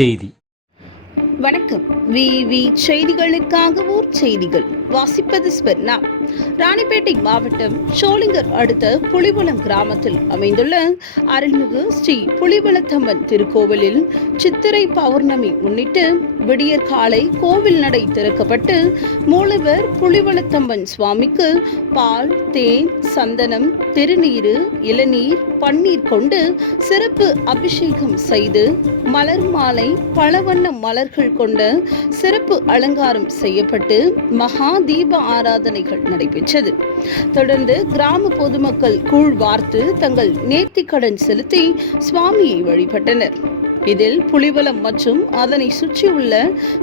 செய்தி வணக்கம். We we செய்திகளுக்காக ஊர் செய்திகள். வாசிப்பது ஸ்வர்ணா. ராணிப்பேட்டை மாவட்டம் சோளிங்கர் அடுத்த புலிவளம் கிராமத்தில் அமைந்துள்ள அருள்மிகு ஸ்ரீ புலிவளத்தம்மன் திருக்கோவிலில் சித்திரை பௌர்ணமி முன்னிட்டு விடியற் காலை கோவில் நடை திறக்கப்பட்டு மூலவர் புலிவளத்தம்மன் சுவாமிக்கு பால் தேன் சந்தனம் திருநீரு இளநீர் பன்னீர் கொண்டு சிறப்பு அபிஷேகம் செய்து மலர் மாலை பலவண்ண மலர்கள் கொண்ட சிறப்பு அலங்காரம் செய்யப்பட்டு மகா தீப ஆராதனைகள் நடைபெற்றது. தொடர்ந்து கிராம பொதுமக்கள் கூழ் வார்த்து தங்கள் நேர்த்திக்கடன் செலுத்தி சுவாமியை வழிபட்டனர். இதில் புலிவலம் மற்றும் அதனை சுற்றியுள்ள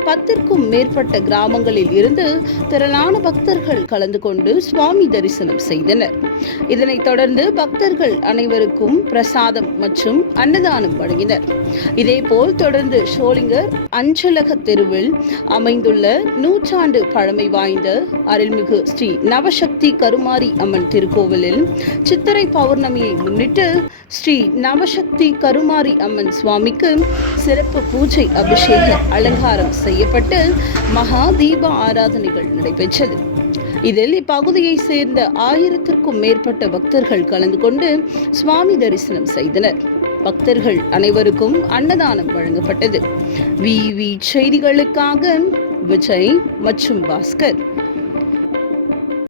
பத்திற்கும் மேற்பட்ட கிராமங்களில் இருந்து திரளான பக்தர்கள் கலந்து கொண்டு சுவாமி தரிசனம் செய்தனர். இதனைத் தொடர்ந்து பக்தர்கள் அனைவருக்கும் பிரசாதம் மற்றும் அன்னதானம் வழங்கினர். இதேபோல் தொடர்ந்து ஷோலிங்கர் அஞ்சலக தெருவில் அமைந்துள்ள நூற்றாண்டு பழமை வாய்ந்த அருள்மிகு ஸ்ரீ நவசக்தி கருமாரி அம்மன் திருக்கோவிலில் சித்திரை பௌர்ணமியை முன்னிட்டு ஸ்ரீ நவசக்தி கருமாரி அம்மன் சுவாமிக்கு சிறப்பு பூஜை அபிஷேக அலங்காரம் செய்யப்பட்டு மகா தீப ஆராதனைகள் நடைபெற்றது. இதில் இப்பகுதியை சேர்ந்த ஆயிரத்திற்கும் மேற்பட்ட பக்தர்கள் கலந்து கொண்டு சுவாமி தரிசனம் செய்தனர். பக்தர்கள் அனைவருக்கும் அன்னதானம் வழங்கப்பட்டது. விவி செய்திகளுக்காக விஜய் மற்றும் பாஸ்கர்.